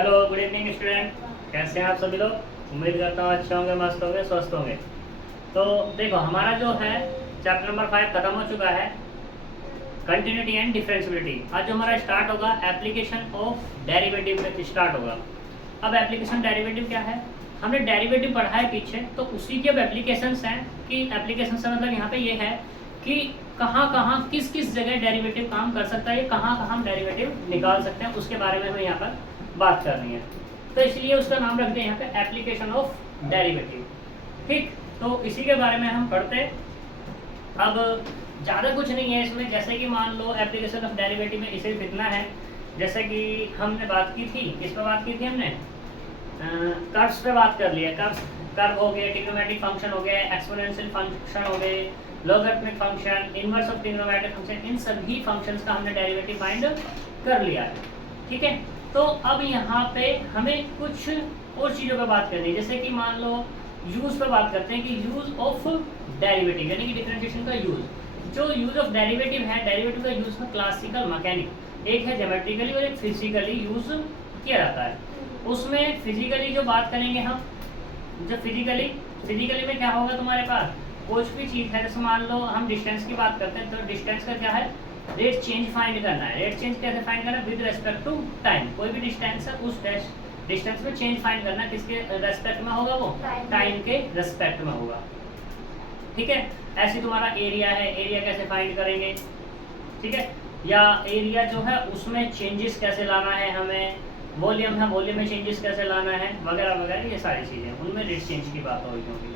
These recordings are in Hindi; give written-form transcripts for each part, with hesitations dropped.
Hello, good evening student. कैसे हैं आप सभी लोग? उम्मीद करता हूँ अच्छे होंगे, मस्त होंगे, स्वस्थ होंगे। तो देखो, हमारा जो है चैप्टर नंबर 5 खत्म हो चुका है, कंटिन्यूटी एंड डिफरेंशियबिलिटी। आज जो हमारा स्टार्ट होगा एप्लीकेशन ऑफ डेरिवेटिव में स्टार्ट होगा। अब एप्लीकेशन डेरिवेटिव क्या है? हमने डेरिवेटिव पढ़ा है पीछे, तो उसी के अब एप्लीकेशंस हैं कि एप्लीकेशन से मतलब यहाँ पे ये है कि कहाँ कहाँ किस किस जगह डेरिवेटिव काम कर सकता है, कहाँ कहाँ हम डेरिवेटिव निकाल सकते हैं, उसके बारे में हमें यहाँ पर बात करनी है। तो इसलिए उसका नाम रख दें यहाँ पे एप्लीकेशन ऑफ डेरिवेटिव। ठीक, तो इसी के बारे में हम पढ़ते। अब ज़्यादा कुछ नहीं है इसमें, जैसे कि मान लो एप्लीकेशन ऑफ डेरिवेटिव में इसे लिखना है। जैसे कि हमने बात की थी, किस पर बात की थी हमने? कर्व्स पे बात कर लिया। कर्व हो गए, ट्रिग्नोमेट्रिक फंक्शन हो गए, एक्सपोनेंशियल फंक्शन हो गए, logarithmic function, inverse of trigonometric function, इन सभी फंक्शंस का हमने डेरिवेटिव फाइंड कर लिया है। ठीक है, तो अब यहाँ पे हमें कुछ और चीज़ों पर बात करनी है। जैसे कि मान लो यूज पर बात करते हैं कि यूज ऑफ डेरिवेटिव यानी कि डिफरेंशिएशन का यूज। जो यूज ऑफ डेरिवेटिव है, डेरिवेटिव का यूज है क्लासिकल मैकेनिक, एक है ज्योमेट्रिकली और एक फिजिकली यूज किया जाता है। उसमें फिजिकली जो बात करेंगे हम, जो फिजिकली में क्या होगा तुम्हारे पास, कुछ भी चीज़ है। जैसे मान लो हम डिस्टेंस की बात करते हैं, तो डिस्टेंस का क्या है, रेट चेंज फाइंड करना है। रेट चेंज कैसे फाइंड करना है? With respect to time. कोई भी डिस्टेंस है, उस डिस्टेंस में चेंज फाइंड करना किसके रेस्पेक्ट में होगा? वो टाइम के रेस्पेक्ट में होगा। ठीक है, ऐसे तुम्हारा एरिया है, एरिया कैसे फाइंड करेंगे? ठीक है, या एरिया जो है उसमें चेंजेस कैसे लाना है हमें, वॉल्यूम है, वॉल्यूम में चेंजेस कैसे लाना है, वगैरह वगैरह, ये सारी चीज़ें उनमें रेट चेंज की बात होगी।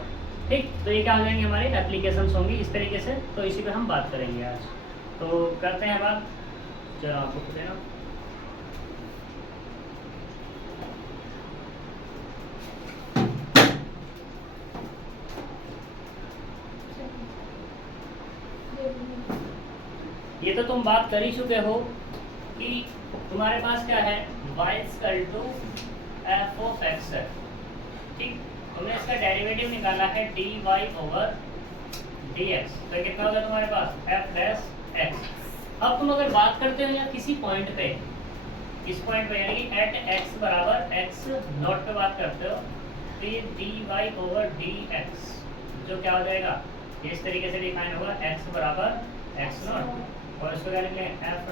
ठीक, तो ये क्या हो जाएंगे, हमारे एप्लीकेशंस होंगी इस तरीके से। तो इसी पे हम बात करेंगे आज। तो करते हैं बात, चलो आपको देना। ये तो तुम बात कर ही चुके हो कि तुम्हारे पास क्या है, y = f of x है। ठीक, तुमने इसका डेरिवेटिव निकाला है dy over dx, तो कितना होगा तुम्हारे पास f' x। अब तुम अगर बात करते हो या किसी पॉइंट पे, इस पॉइंट पे यानी कि एट x बराबर x नॉट पे बात करते हो, तो ये dy over dx जो क्या हो जाएगा, ये इस तरीके से डिफाइन होगा, x बराबर x नॉट, और इसको क्या लिखेंगे f'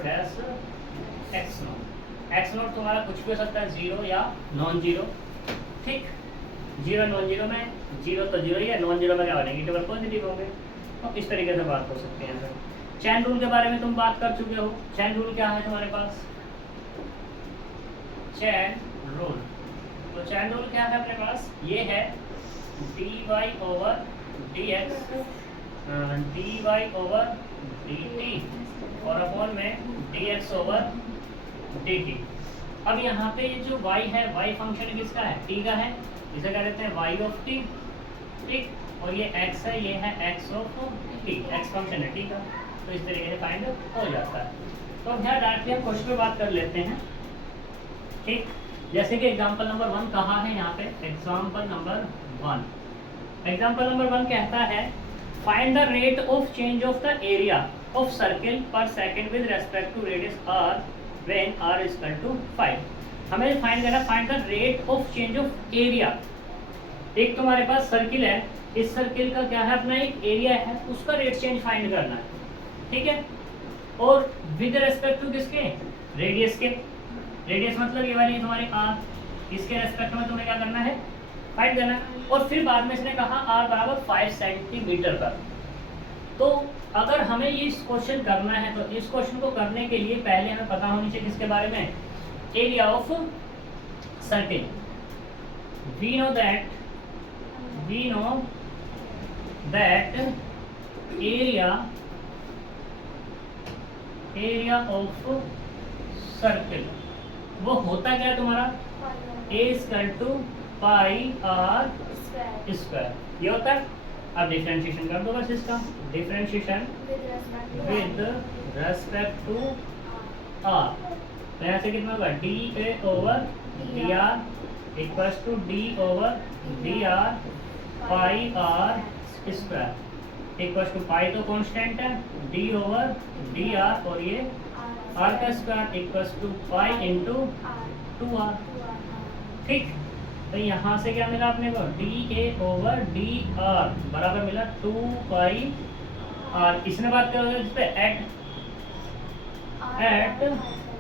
x not. x not तुम्हारा कुछ भी हो सकता है, जीरो या नॉन जीरो। ठीक, जीरो नॉन जीरो में, जीरो तो जीरो ही है, नॉन जीरो में क्या हो जाएंगे, नेगेटिव पॉजिटिव होंगे। तो इस तरीके से बात हो सकती है। चैन रूल के बारे में तुम बात कर चुके हो। चैन रूल क्या है तुम्हारे पास? चैन रूल, तो चैन रूल क्या है अपने पास? ये है dy over dx, dy over dt और अपॉन में dx over dt। अब यहाँ पे ये जो y है, y फंक्शन किसका है? t का है, इसे क्या कहते हैं y of t। ठीक, और ये x है, ये है x of t, x function है t का। तो इस तरीके से फाइंड हो जाता है। तो अब यहाँ डायरेक्टली हम क्वेश्चन पे बात कर लेते हैं। ठीक, जैसे कि एग्जांपल नंबर 1 कहाँ है यहाँ पे? एग्जांपल नंबर 1, एग्जांपल नंबर 1 कहता है find the rate of change of the area of circle per second with respect to radius r when r = 5। हमें फाइंड करना, find the rate of change of area. एक तुम्हारे पास सर्किल है, इस सर्किल का क्या है, अपना एक एरिया है, उसका रेट चेंज फाइंड करना है। ठीक है, और विद रेस्पेक्ट टू किसके? रेडियस के। रेडियस मतलब ये वाली तुम्हारी r, इसके रेस्पेक्ट में तुम्हें क्या करना है, फाइंड करना है। और फिर बाद में इसने कहा r बराबर 5 सेंटीमीटर का। तो अगर हमें ये क्वेश्चन करना है, तो इस क्वेश्चन को करने के लिए पहले हमें पता होनी चाहिए किसके बारे में? Area of circle. We know that area of circle वो होता क्या है तुम्हारा? a = πr², ये होता है। अब डिफरेंशिएशन कर दो बस इसका, differentiation with respect to r। तो यहाँ से कितना होगा, dA over dr = d over dr πr²। पाई तो कांस्टेंट है, d over dr और ये आर का square equals to pi into 2r। ठीक, तो यहाँ से क्या मिला अपने को, d a over d r बराबर मिला 2 पाई आर। इसमें बात करोगे इस पे एट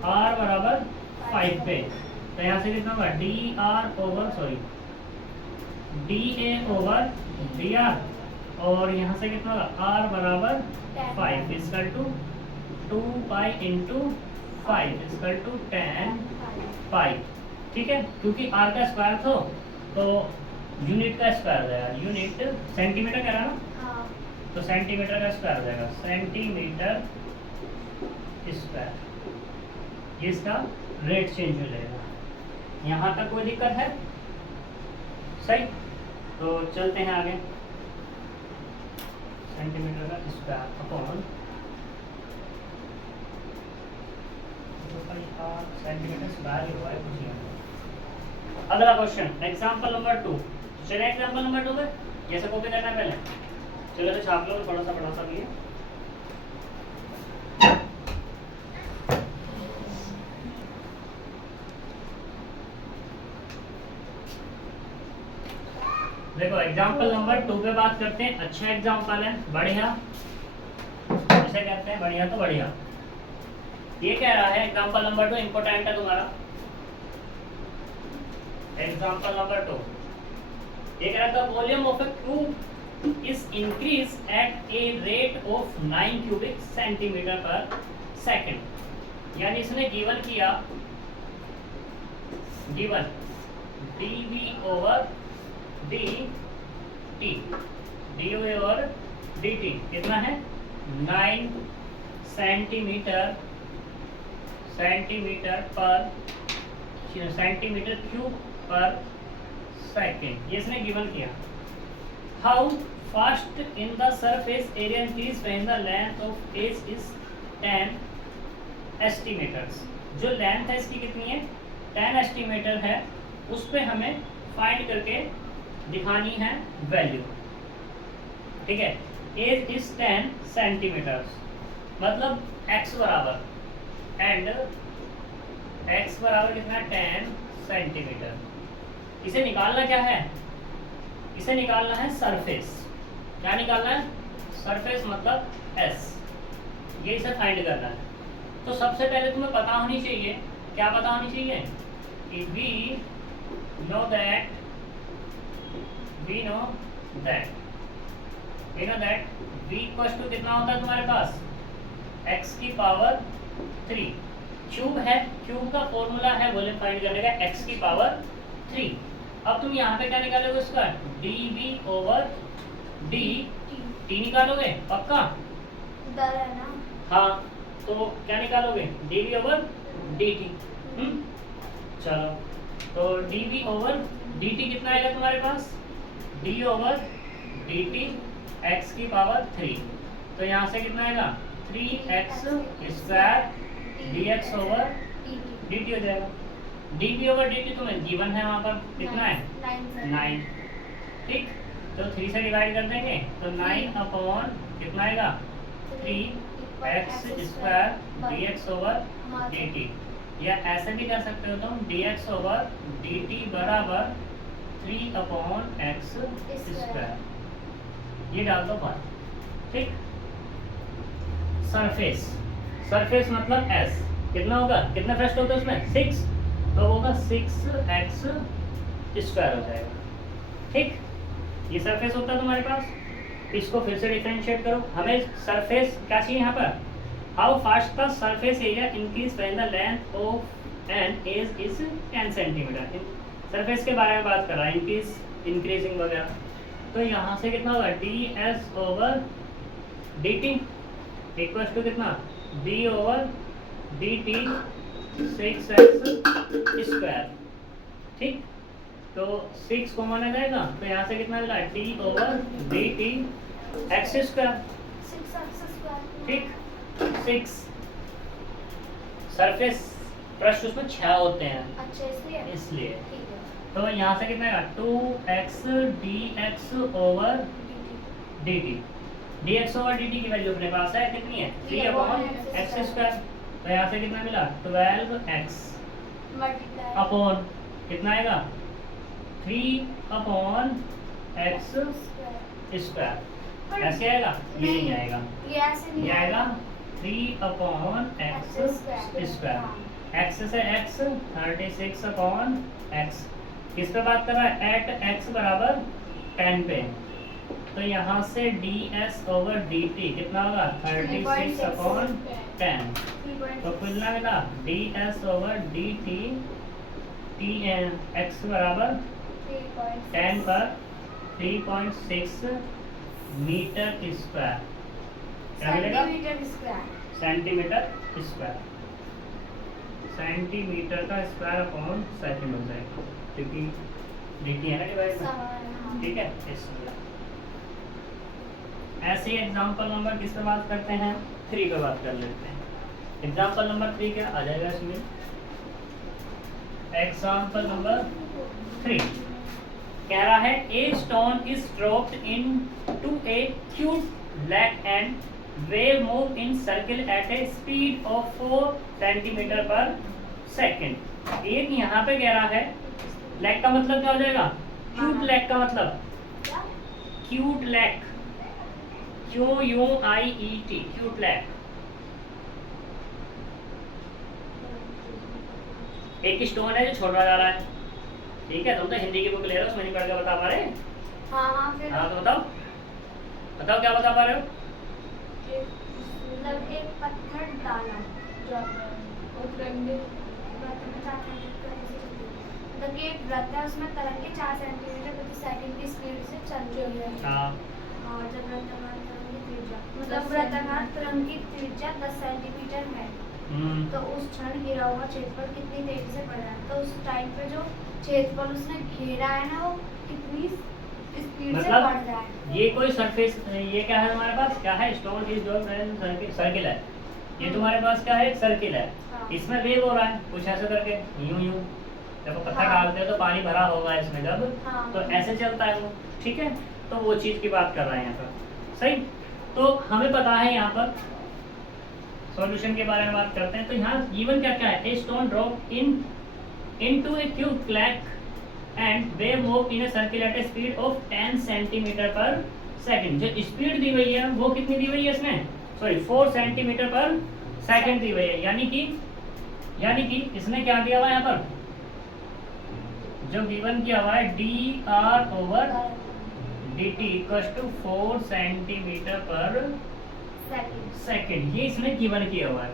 आर बराबर 5 पे, तो यहाँ से कितना होगा d r over sorry d a over d r, और यहाँ से कितना होगा आर बराबर 5 equal to 2 pi into 5 equal to 10 pi. ठीक है, क्योंकि आर का स्क्वायर तो यूनिट का स्क्वायर हो जाएगा, यूनिट सेंटीमीटर कह रहा ना, तो सेंटीमीटर का स्क्वायर हो जाएगा सेंटीमीटर स्क्वायर, ये इसका रेट चेंज हो जाएगा। यहाँ तक कोई दिक्कत है? सही, तो चलते हैं आगे। सेंटीमीटर का स्क्वायर अपॉन सेंटीमीटर स्क्वायर ही हुआ है कुछ नहीं। अगला क्वेश्चन एग्जांपल नंबर 2। चलिए एग्जांपल नंबर 2 पे कैसे कॉपी करना है पहले, चलो तो छाप लो थोड़ा सा भी है। देखो एग्जांपल नंबर 2 पे बात करते हैं। अच्छा एग्जांपल है, बढ़िया, ऐसे कहते हैं बढ़िया तो बढ़िया। ये कह रहा है एग्जांपल नंबर 2 इंपॉर्टेंट है तुम्हारा। एग्जांपल नंबर 2 ये कह रहा था volume of A cube is increase at a rate of 9 cubic centimetre per second. यानी इसने गिवन किया, given dv over dt, dv over dt कितना है 9 सेंटीमीटर पर सेंटीमीटर क्यूब पर सेकेंड, ये इसने गिवन किया। How fast in the surface area increase when the length of edge is 10 estimators. जो लेंथ है इसकी कितनी है 10 एस्टिमेटर है, उस पे हमें फाइंड करके दिखानी है वैल्यू। ठीक है, एज इज 10 सेंटीमीटर्स मतलब x बराबर एंड x बराबर कितना 10 सेंटीमीटर। इसे निकालना क्या है, इसे निकालना है सरफेस। क्या निकालना है, सरफेस मतलब s, ये इसे फाइंड करना है। तो सबसे पहले तुम्हें पता होनी चाहिए, क्या पता होनी चाहिए कि we know that v equals to कितना होता है तुम्हारे पास x की पावर 3। क्यूब है, क्यूब का फॉर्मूला है वॉल्यूम फाइंड करने का x की पावर 3। अब तुम यहाँ पे क्या निकालोगे उसका dv ओवर dt निकालोगे, पक्का डर है ना? हाँ, तो क्या निकालोगे dv ओवर dt। चलो, तो dv ओवर dt कितना आएगा तुम्हारे पास d ओवर dt x की पावर 3, तो यहाँ से कितना आएगा 3x square dx over dt हो जाएगा। dv ओवर dt तुम्हें गिवन है वहाँ पर कितना है 9। ठीक, तो 3 से डिवाइड कर देंगे तो 9 अपॉन कितना आएगा 3x square dx over dt, या ऐसे भी कर सकते हो तुम dx ओवर dt बराबर 3 अपॉन x स्क्वायर, ये डाल दो बात। ठीक, सरफेस, सरफेस मतलब s कितना होगा, कितना फर्स्ट होगा उसमें 6, तो होगा 6x स्क्वायर हो जाएगा। ठीक, ये सरफेस होता है तुम्हारे पास। इसको फिर से डिफरेंशिएट करो, हमें सरफेस क्या चाहिए यहाँ पर, how fast the surface area increase when the length of an edge is 10 centimetre. Surface के बारे में बात कर रहा है, इंक्रीजिंग वगैरह। तो यहाँ से कितना होगा ds over dt equal to कितना d over dt 6x square. ठीक, तो 6 कॉमन आ जाएगा, तो यहाँ से कितना मिला d over dt x square. ठीक, 6 सरफेस पृष्ठ उसमें 6 होते हैं। अच्छा, इसलिए तो यहाँ से कितना आएगा 2x dx over dt, dx over dt की वैल्यू अपने पास है कितनी है 3 अपॉन x स्क्वायर। तो यहाँ से कितना मिला 12x मल्टीप्लाई अपॉन कितना आएगा 3/x स्क्वायर। ऐसे आएगा, ये नहीं आएगा, ये ऐसे ये नहीं आएगा 3/x स्क्वायर। x से x 36/x। किस पे बात कर रहा है? एट x बराबर 10 पे। तो यहाँ से ds/dt कितना होगा 36/10। तो कितना मिला ds/dt x बराबर 10 पर 3.6 मीटर स्क्वायर। क्या मिलेगा? Centimetre square. सेंटीमीटर का स्क्वायर अपॉन सेकंड हो जाएगा, क्योंकि dt है ना डिवाइड में। ठीक है, इसलिए ऐसे ही एग्जांपल नंबर किस पे बात करते हैं? 3 पे बात कर लेते हैं। एग्जांपल नंबर 3 क्या आ जाएगा इसमें? एग्जांपल नंबर 3 कह रहा है a stone is dropped into a cube lake and wave move in circle at a speed of 4 centimetre per second. एक यहाँ पे कह रहा है लैक का मतलब क्या हो जाएगा? क्यूट लैक का मतलब quiet lake, QUIET quiet lake. एक स्टोन है जो छोड़ा जा रहा है, ठीक है? तुम तो हिंदी की बुक ले रहे हो, उसमें नहीं पढ़ के बता पा रहे। हाँ तो बताओ क्या बता पा रहे हो? मतलब एक पत्थर डाला मतलब कि एक वृत्त है, उसमें तरंगे 4 सेंटीमीटर प्रति सेकंड की स्पीड से चल रही है। और जब वृत्ताकार तरंग की त्रिज्या मतलब वृत्ताकार तरंग की त्रिज्या 10 सेंटीमीटर है, तो उस क्षण गिरा हुआ क्षेत्रफल कितनी तेजी से बढ़ रहा है। तो उस टाइम पे जो क्षेत्रफल उसने घेरा है ना, वो कितनी स्पीड से बढ़ रहा है। ये कोई सरफेस, ये क्या है तुम्हारे पास? क्या है? स्टोन इज सर्किल है। ये तुम्हारे पास क्या है? एक सर्किल है। इसमें वेव हो रहा है कुछ ऐसे करके, यूं जब पत्थर डालते हैं तो पानी भरा होगा इसमें, जब तो ऐसे चलता है वो। ठीक है, तो वो चीज की बात कर रहे हैं यहाँ पर। सही, तो हमें पता है यहाँ पर सॉल्यूशन के बारे में बात करते हैं। तो यहाँ गिवन क्या क्या है? A stone drop into a cube lake and wave move in a circle at a speed of 10 centimetre per second. जो स्पीड दी हुई है वो कितनी दी हुई है इसमें? सॉरी 4 सेंटीमीटर पर सेकंड दी हुई है। यानी कि इसने क्या दिया हुआ है यहाँ पर? जो गिवन किया हुआ है dr/dt = 4 सेंटीमीटर पर सेकंड, ये इसने गिवन किया हुआ है।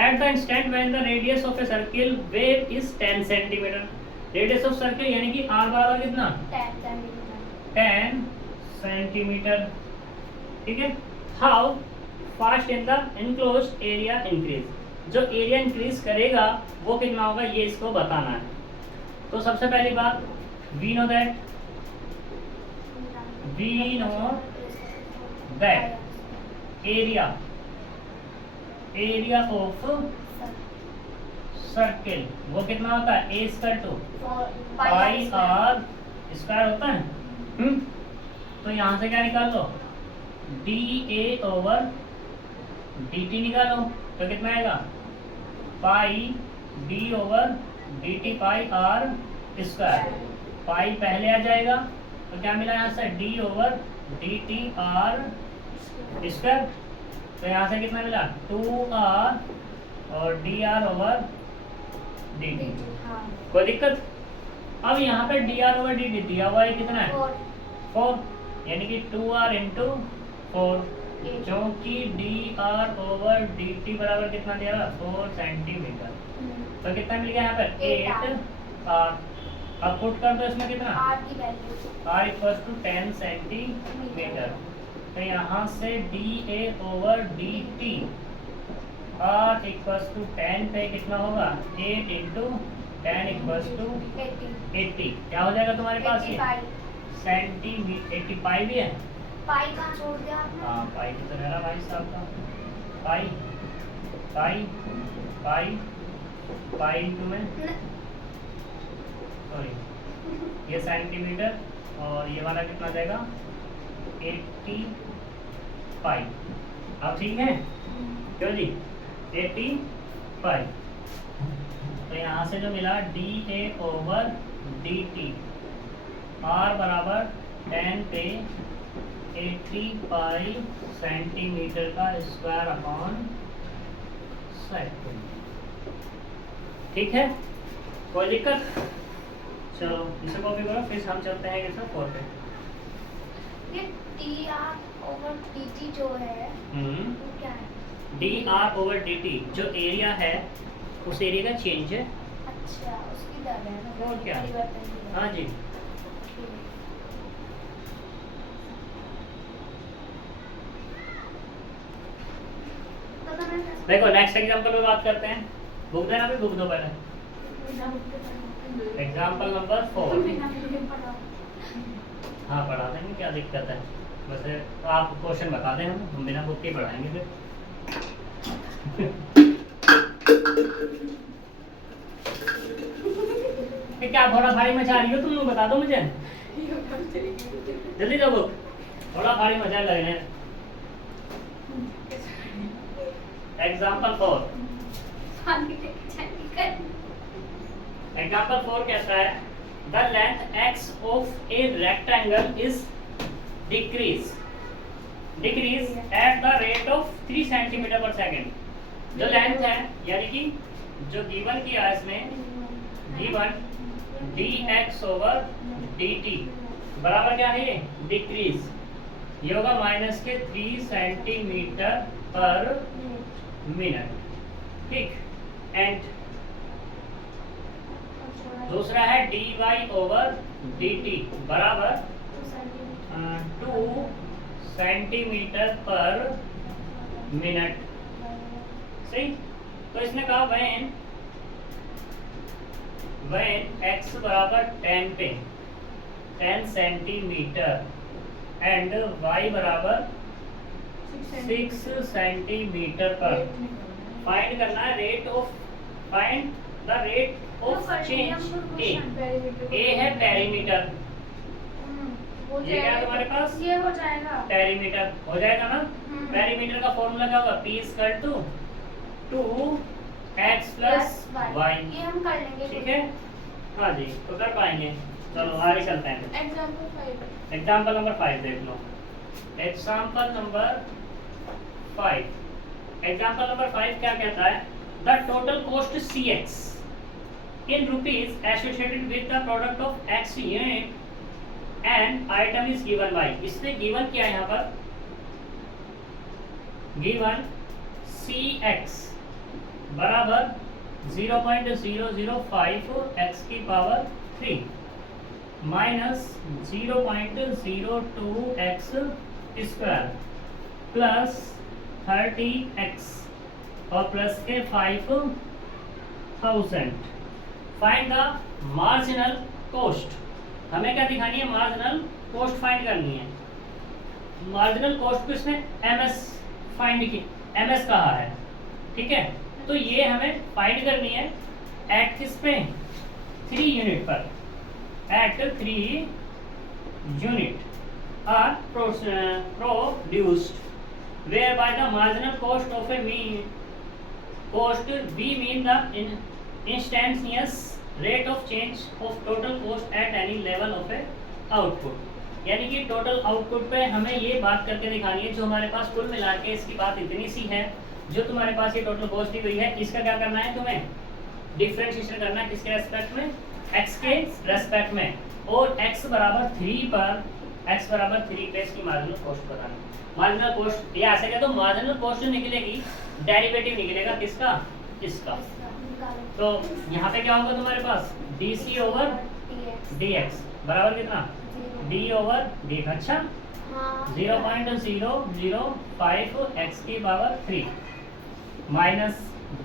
At the instant when the radius of a circle wave is 10 centimetre, radius of circle यानी कि r बराबर कितना? 10 सेंटीमीटर। ठीक है, how fast in the enclosed area increase. जो एरिया इंक्रीज करेगा वो कितना होगा, ये इसको बताना है। तो सबसे पहली बात we know that area of circle वो कितना होता है? a square to pi r square होता है। तो यहाँ से क्या निकाल लो? dA/dt निकालो, तो कितना आएगा? पाई d/dt पाई r स्क्वायर। पाई पहले आ जाएगा तो क्या मिला यहाँ से? d/dt r square. तो यहाँ से कितना मिला? 2r और dr/dt। कोई दिक्कत? अब यहाँ पे dr/dt दिया हुआ है कितना है? 4, यानी कि 2r × 4, जो कि dr/dt बराबर कितना दिया हुआ? 4 सेंटीमीटर। तो कितना मिल गया यहाँ पर? 8r। अब पुट कर दो इसमें कितना? r = 10 centimetre. तो यहाँ से dA/dt r = 10 पे कितना होगा? 8 × 10 = 80। क्या हो जाएगा तुम्हारे पास? ये सेंटीमीटर। 80 पाई भी है, पाई कहाँ छोड़ दिया आपने? हाँ पाई तो मेरा भाई साहब का पाई इंटू में सॉरी ये सेंटीमीटर और ये वाला कितना जाएगा? 80 पाई। अब ठीक है क्यों जी? 85। तो यहाँ से जो मिला dA/dt r बराबर 10 पे 80 पाई सेंटीमीटर का स्क्वायर अपॉन सेकंड। ठीक है, कोई दिक्कत? चलो इसे कॉपी करो, फिर हम चलते हैं कि 4 पे। ये dr/dt जो है वो क्या है? dr/dt जो एरिया है उस एरिया का चेंज है। अच्छा, उसकी दर है ना? और क्या? परिवर्तन की दर। हाँ जी। तो मैं देखो नेक्स्ट एग्जांपल पे बात करते हैं। बुक देना भी, बुक दो पहले। Example number 4। हाँ पढ़ा देंगे, क्या दिक्कत है। वैसे तो आप क्वेश्चन बता दें, हम बिना बुक के पढ़ाएंगे फिर। क्या थोड़ा भारी मचा रही हो तुम लोग, बता दो मुझे जल्दी दो बुक, थोड़ा भारी मचा लग रहे हैं। एग्जाम्पल 4। एग्जाम्पल 4 कैसा है? The length x of a rectangle is decrease at the rate of 3 centimetre पर सेकेंड। जो लेंथ है यानी कि जो गिवन किया है इसमें, गिवन dx/dt बराबर क्या है? ये डिक्रीज, ये होगा -3 सेंटीमीटर पर मिनट। ठीक, एंड दूसरा है dy/dt बराबर 2 सेंटीमीटर पर मिनट। सही, तो इसने कहा when x बराबर 10 पे 10 सेंटीमीटर एंड y बराबर 6 सेंटीमीटर पर फाइंड करना है find the rate of change a है पेरीमीटर। ये क्या है तुम्हारे पास? ये हो जाएगा पेरीमीटर, हो जाएगा ना? पेरीमीटर का फॉर्मूला क्या होगा? P = 2x + y। ये हम कर लेंगे। ठीक है, हाँ जी, तो कर पाएंगे। चलो आगे चलते हैं। एग्जाम्पल नंबर 5 देख लो। एग्जाम्पल नंबर 5 क्या कहता है? The total cost CX in rupees associated with the product of X unit and item is given by। इसमें गिवन क्या है यहाँ पर? गिवन CX बराबर 0.005 x की power 3 minus 0.02 x square plus 30x और प्लस के 5000। Find the marginal cost. हमें क्या दिखानी है? मार्जिनल कॉस्ट फाइंड करनी है। मार्जिनल कॉस्ट को इसने MS फाइंड की, MS कहा है। ठीक है, तो ये हमें फाइंड करनी है एट किस पे? 3 यूनिट पर। At 3 unit are produced whereby the marginal cost of a mean cost b mean the instantaneous rate of change of total cost at any level of a output. यानी कि टोटल आउटपुट पे हमें ये बात करके दिखानी है, जो हमारे पास कुल मिला के इसकी बात इतनी सी है, जो तुम्हारे पास ये टोटल कॉस्ट दी हुई है, इसका क्या करना है? तुम्हें डिफरेंशिएशन करना है। किसके रेस्पेक्ट में? x के रेस्पेक्ट में। और x बराबर 3 पर इसकी मार्जिनल कॉस्ट बताना। मार्जिनल कॉस्ट ये ऐसे क्या, तो मार्जिनल कॉस्ट जो निकलेगी डेरिवेटिव निकलेगा किसका? इसका। तो यहाँ पे क्या होगा तुम्हारे पास? dc/dx बराबर कितना? d/dx। अच्छा, 0.005 x की power 3 minus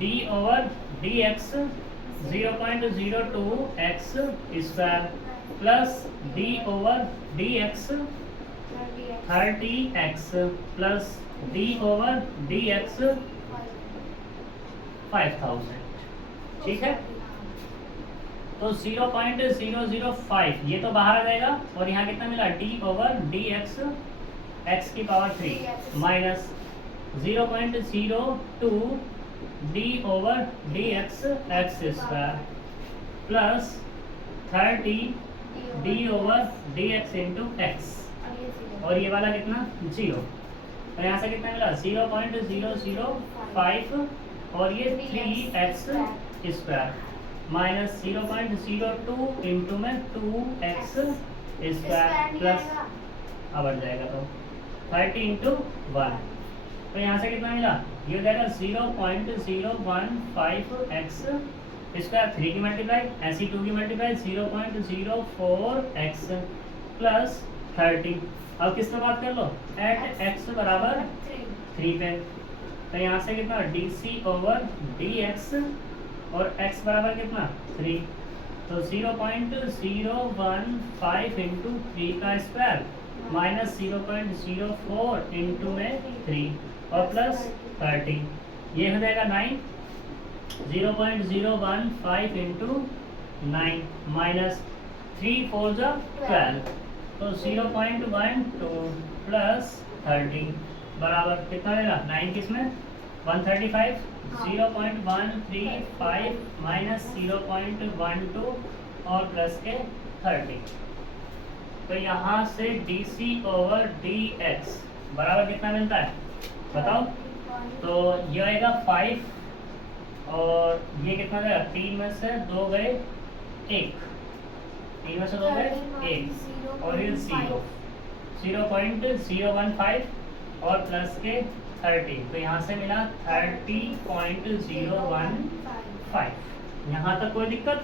d/dx 0.02 x square plus d/dx 30x plus d/dx 5000। ठीक है, तो 0.005 ये तो बाहर आ जाएगा और यहाँ कितना मिला? d/dx x की power 3 minus 0.02 D over d x x square plus 30 D over d x into x, और ये वाला कितना 0, तो यहाँ से कितना मिला 0.005 और ये 3x स्क्वायर माइनस 0.02 इंटू में 2x स्क्वायर प्लस अब बढ़ जाएगा तो 30 इंटू 1, तो यहाँ से कितना मिला ये हो जाएगा 0.015x स्क्वायर 3 की मल्टीप्लाई ऐसी 2 की मल्टीप्लाई 0.04x प्लस 30। अब किस पे बात कर लो एट x बराबर 3 पे, तो यहाँ से कितना d c over d x और x बराबर कितना 3, तो 0.015 इंटू 3 का स्क्वायर माइनस 0.04 इंटू में 3 और प्लस 30, ये हो जाएगा 9, 0.015 इंटू 9 माइनस 3 4 जा 12, तो 0.12 प्लस 30 बराबर कितना देगा 9 किसमें 135, 0.135 माइनस 0.12 और प्लस के 30, तो यहाँ से d c over d x बराबर कितना मिलता है बताओ, तो ये आएगा 5 और ये कितना जाएगा 3 में से 2 गए 1, 3 में से 2 गए 1 और ये 0.015 और प्लस के 30, तो यहाँ से मिला 30.015, यहाँ तक कोई दिक्कत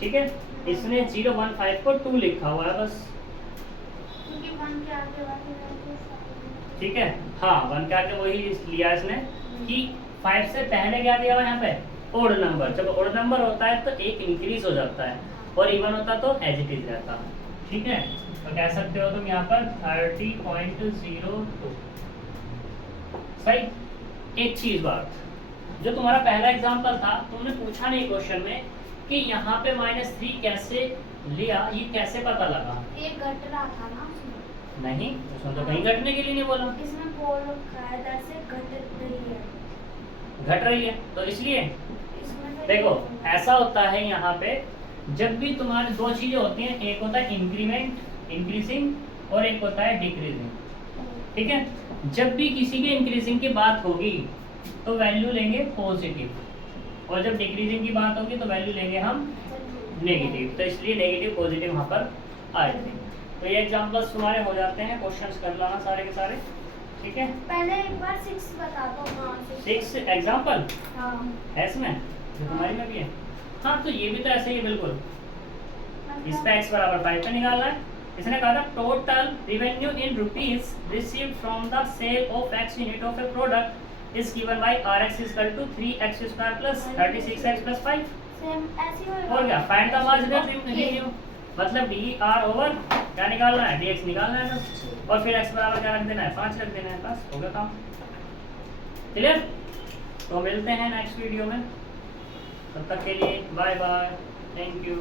ठीक है। इसने 015 को 2 लिखा हुआ है बस, ठीक है हाँ 1 के आगे वही लिया इसने कि 5 से पहले क्या दिया हुआ यहाँ पे ओड नंबर, जब ओड नंबर होता है तो एक इंक्रीज हो जाता है और इवन होता तो एज इट इज रहता है, ठीक है। तो कह सकते हो तुम यहाँ पर 30.02 सही। एक चीज बात, जो तुम्हारा पहला एग्जांपल था तुमने पूछा नहीं क्वेश्चन में कि यहाँ पे -3 कैसे लिया, ये कैसे पता लगा, एक घट रहा था ना उसमें, नहीं उसमें तो कहीं घटने के लिए नहीं बोला, इसमें बोल रखा है दर से घट रही है तो इसलिए इसमें देखो ऐसा होता है यहाँ पे जब भी तुम्हारी 2 चीजें होती हैं, एक होता है इंक्रीमेंट इंक्रीजिंग और एक होता है डिक्रीजिंग, ठीक है। जब भी किसी के इंक्रीजिंग की बात होगी तो वैल्यू लेंगे पॉजिटिव, और जब डिक्रीजिंग की बात होगी तो वैल्यू लेंगे हम नेगेटिव, तो इसलिए नेगेटिव पॉजिटिव वहाँ पर आए थे। तो ये एग्जांपल्स तुम्हारे हो जाते हैं, क्वेश्चंस कर लाना सारे के सारे, ठीक है। पहले एक बार 6 बता दो। 6 एग्जांपल हाँ है इसमें जो तुम्हारी में भी है, हाँ तो ये भी तो ऐसे ही है बिल्कुल। इस पे x बराबर 5 पे निकालना है। इसने कहा था total revenue in rupees received from the sale of x unit of a product is given by rx is equal to 3x square plus 36x plus 5, same ऐसे ही होगा। और क्या फाइंड द मार्जिनल रेवेन्यू, मतलब dr ओवर क्या निकालना है dx निकालना है बस, और फिर x बराबर क्या रख देना है 5 रख देना है, बस हो गया काम क्लियर। तो मिलते हैं नेक्स्ट वीडियो में, तब तक के लिए बाय बाय, थैंक यू।